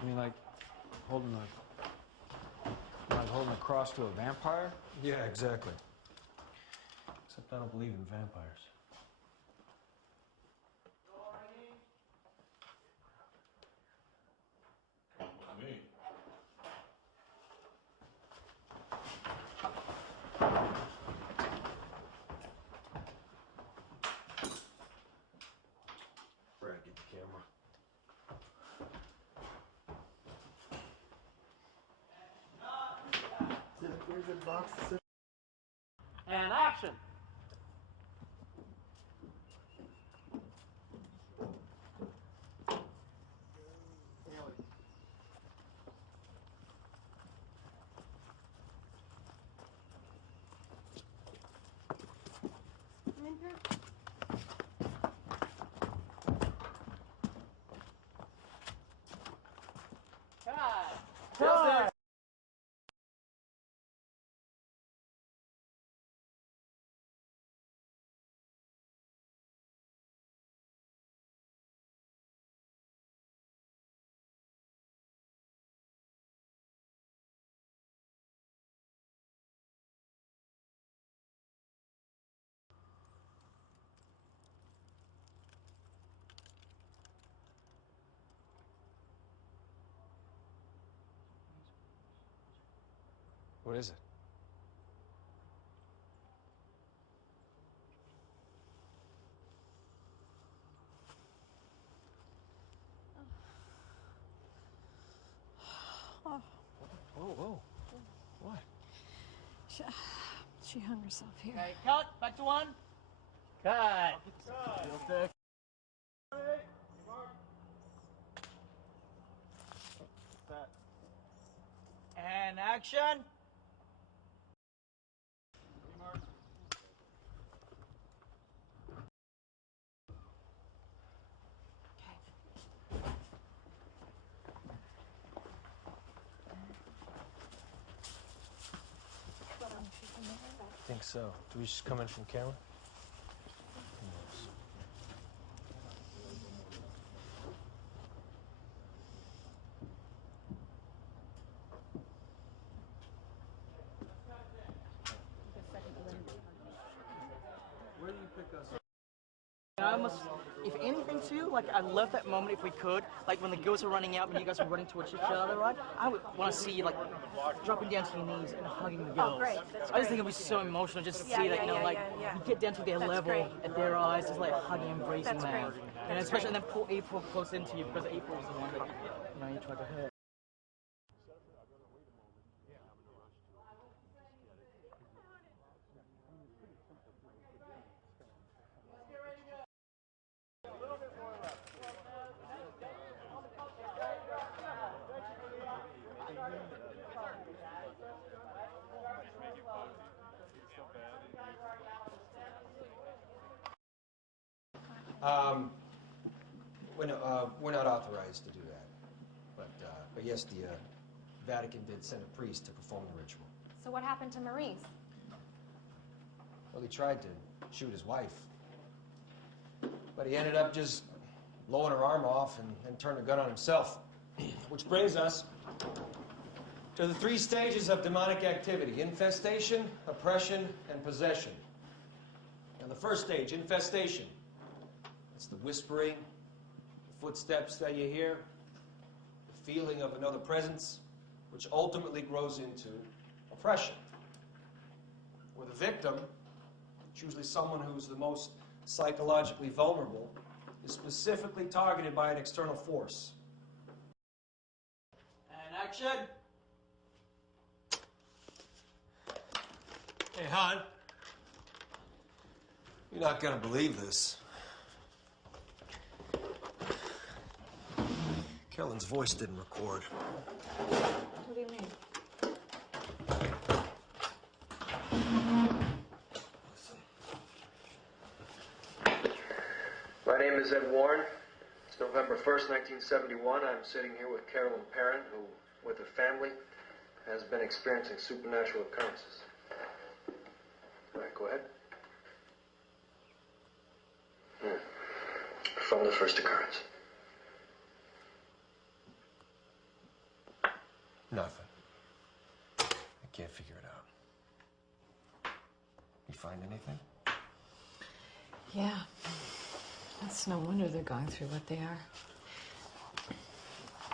I mean, like holding a cross to a vampire? Yeah, exactly. Except I don't believe in vampires. Me. Brad, get the camera. Is it a pretty good box to sit? And action! Cut! What is it? Oh. Whoa, whoa. What? She hung herself here. Okay, cut. Back to one. Cut. Real thick. And action. I think so. Do we just come in from camera? Where do you pick us up? I must, if anything too, like I love that moment if we could, like when the girls are running out, when you guys are running towards each other, right? I would want to see you like dropping down to your knees and hugging the girls. Oh, great. That's I just think great. it'd be so emotional just to Yeah, see that, yeah, you know, yeah, like yeah. you get down to their That's level great. at their eyes, just like hugging, embracing That's them. great. And That's especially, great. and then pull April close into you because April's the one that, you know, you tried to hurt. We're not authorized to do that. But yes, the Vatican did send a priest to perform the ritual. So what happened to Maurice? Well, he tried to shoot his wife. But he ended up just blowing her arm off and turned the gun on himself. Which brings us to the 3 stages of demonic activity: infestation, oppression, and possession. Now, the first stage, infestation. It's the whispering, the footsteps that you hear, the feeling of another presence, which ultimately grows into oppression. Where the victim, it's usually someone who's the most psychologically vulnerable, is specifically targeted by an external force. And action. Hey, hon. You're not gonna believe this. Carolyn's voice didn't record. What do you mean? My name is Ed Warren. It's November 1st, 1971. I'm sitting here with Carolyn Parent, who, with her family, has been experiencing supernatural occurrences. All right, go ahead. From the first occurrence. Nothing. I can't figure it out. You find anything? Yeah. That's no wonder they're going through what they are.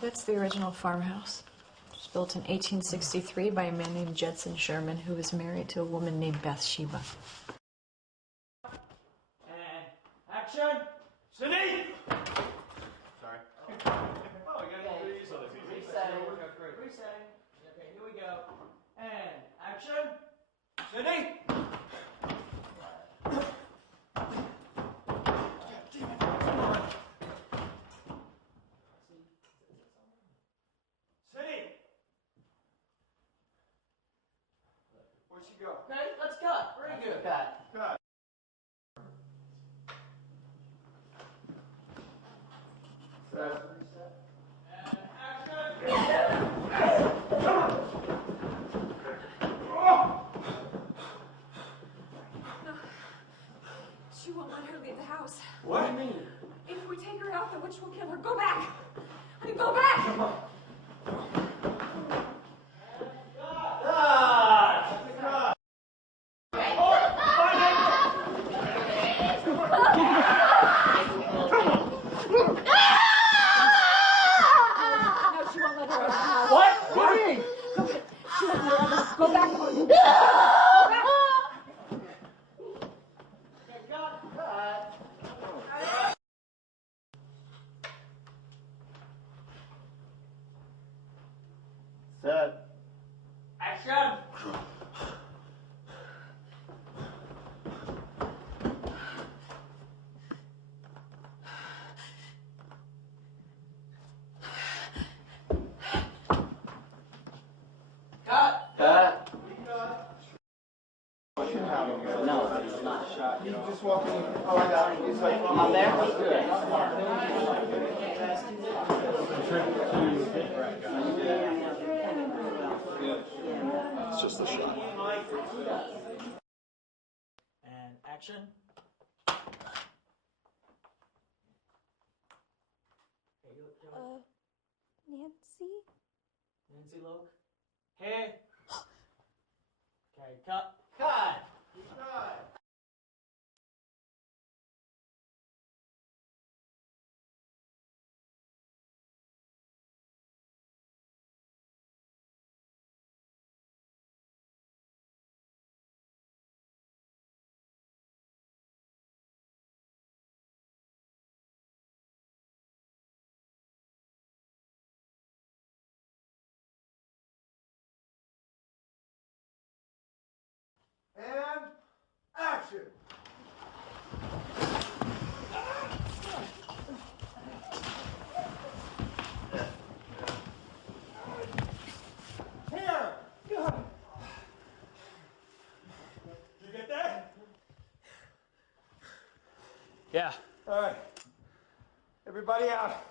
That's the original farmhouse. It was built in 1863 by a man named Judson Sherman, who was married to a woman named Bathsheba. And action! Cindy! Sorry. Oh, you gotta do these other things. Resetting. Resetting. Okay, here we go. And action! Cindy! Cindy! Where'd she go? Okay, let's cut. Very good. Cut. Cut. And action! She won't let her leave the house. What do you mean? If we take her out, the witch will kill her. Go back! Honey, go back! No, she won't let her out of the house. What? What do you mean? She won't let her out of the house. Go back! Go back! Okay, cut. Set. Action! Cut! Cut. No, it's not shot. You just walk in. Oh, I got it. It's like, I'm there? Good. it's just a shot. And action. Okay, Nancy? Nancy Loke. Hey. Okay, cut. Cut. And action. Here! You get that? Yeah. All right. Everybody out.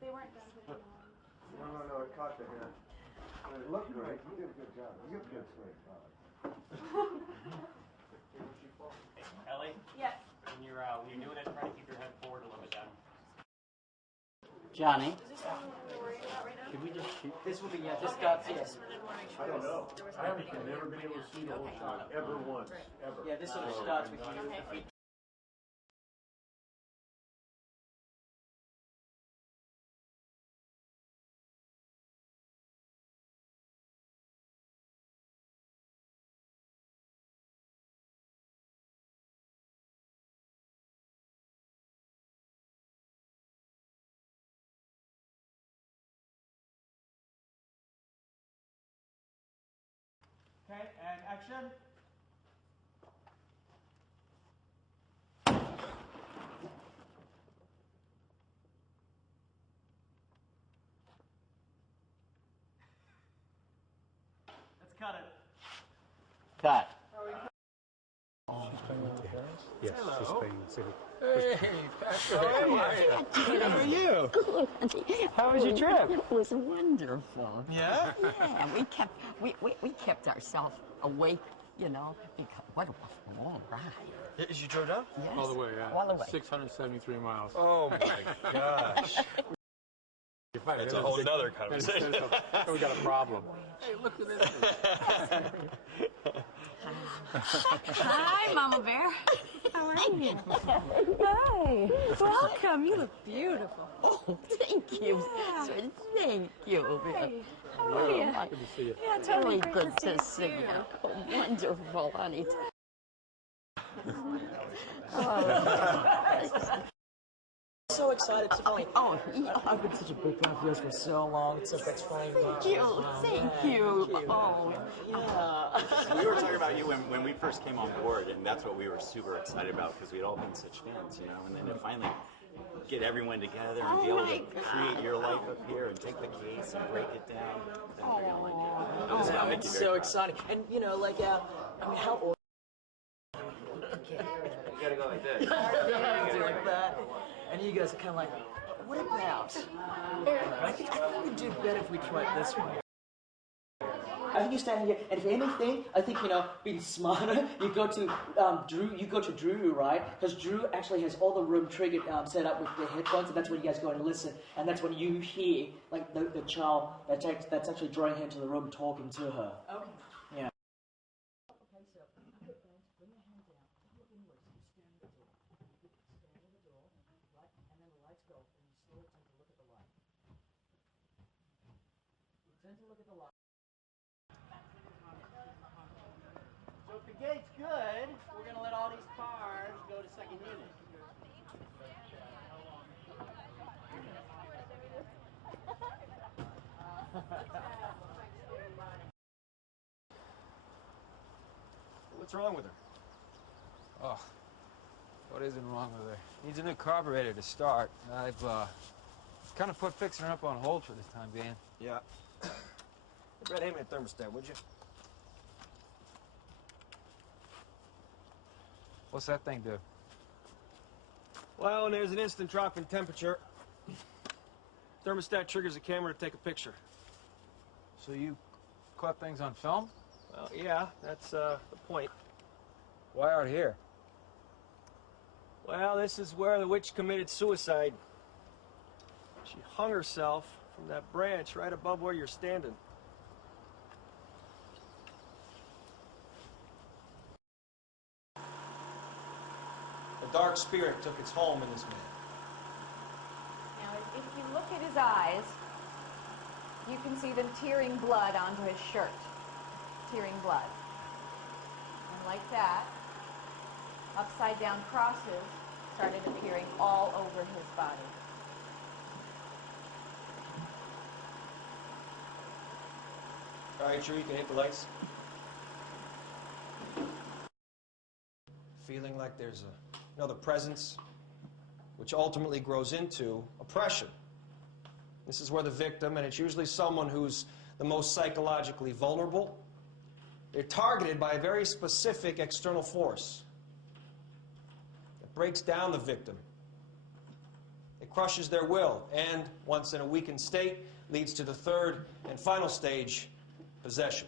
They weren't done putting on. No, it caught the hair. It looked great. You did a good job. You did a good swing. Ellie, Yes. when you're doing it, try to keep your head forward a little bit down. Johnny, Is this the one we're worried about right now? should we just shoot? This will be, yeah, this got, yes. I don't know. I haven't never been able to see the whole shot ever once. Ever. Yeah, this will be starts with you. If we Okay, and action. Let's cut it. Cut. Yes, she's paying the city. Hey, Patrick, how are you? How are you? Good. How was your trip? It was wonderful. Yeah? Yeah, we kept ourselves awake, you know, because what a long ride. Did you drove down? Yes. All the way, yeah. All the way. 673 miles. Oh my gosh. That's a whole nother conversation. We got a problem. Hey, look at this. Hi, Mama Bear. How are you? Hi. Welcome. You look beautiful. Oh, thank you. Yeah. Sweet, thank you. Hi. How are you? Good to see you. Yeah, totally Very great good to see you. you. Oh, wonderful, honey. So excited to finally. Oh, yeah. I've been such a big fan of yours for so long. It's so exciting. Thank you. Thank you. Oh, Yeah. We were talking about you when we first came on board, and that's what we were super excited about because we'd all been such fans, you know. And then to finally get everyone together and be able to create your life up here and take the case and break it down, then they're gonna like it. Oh, It's gonna make it's you very so proud. exciting. And you know, like, I mean, how old? You gotta go like this. Do like that. And you guys are kind of like, what about? I think we'd do better if we tried this one. I think you stand here, and if anything, I think, you know, being smarter, you go to Drew. You go to Drew, right? Because Drew actually has all the room triggered set up with the headphones, and that's when you guys go and listen, and that's when you hear like the child that's actually drawing her into the room talking to her. Okay. Yeah. So if the gate's good, we're going to let all these cars go to second unit. What's wrong with her? Oh, what isn't wrong with her? Needs a new carburetor to start. I've kind of put fixing her up on hold for this time being. Yeah. Red, hand me a thermostat, would you? What's that thing do? Well, when there's an instant drop in temperature, thermostat triggers a camera to take a picture. So you caught things on film? Well, yeah, that's the point. Why out here? Well, this is where the witch committed suicide. She hung herself from that branch right above where you're standing. A dark spirit took its home in this man. Now, if you look at his eyes, you can see them tearing blood onto his shirt. Tearing blood. And like that, upside down crosses started appearing all over his body. All right, sure, you can hit the lights. Feeling like there's another presence, which ultimately grows into oppression. This is where the victim, and it's usually someone who's the most psychologically vulnerable, they're targeted by a very specific external force that breaks down the victim. It crushes their will, and once in a weakened state, leads to the third and final stage, possession.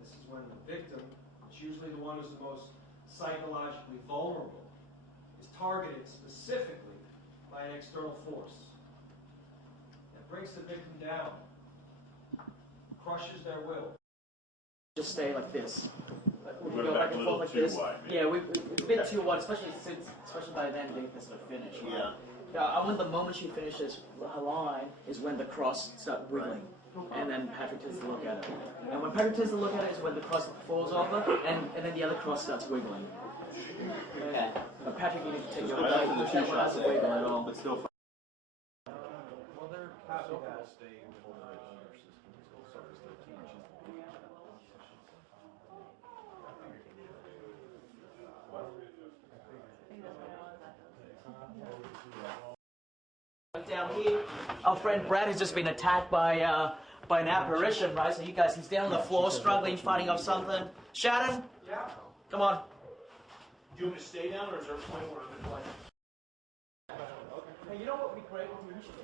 This is when the victim, which is usually the one who's the most psychologically vulnerable, is targeted specifically by an external force that breaks the victim down, crushes their will. Just stay like this. Like, we Went go back back and a forth little like too this. wide, maybe. Yeah, we've been too wide, especially by then they can sort of finish. Right? Yeah. When the moment she finishes her line is when the cross starts wiggling, and then Patrick takes a look at it. And when Patrick takes a look at it is when the cross falls over, and then the other cross starts wiggling. Okay. But Patrick, you need to take So your I time. like the That two one shots, doesn't wiggle at all. but still. Well, they're happy that. right down here. Our friend Brad has just been attacked by an apparition, right? So you guys, he's down on the floor, struggling, fighting off something. Shannon? Yeah? Come on. Do you want me to stay down, or is there a point where I'm in play? Hey, you know what would be great with you? We should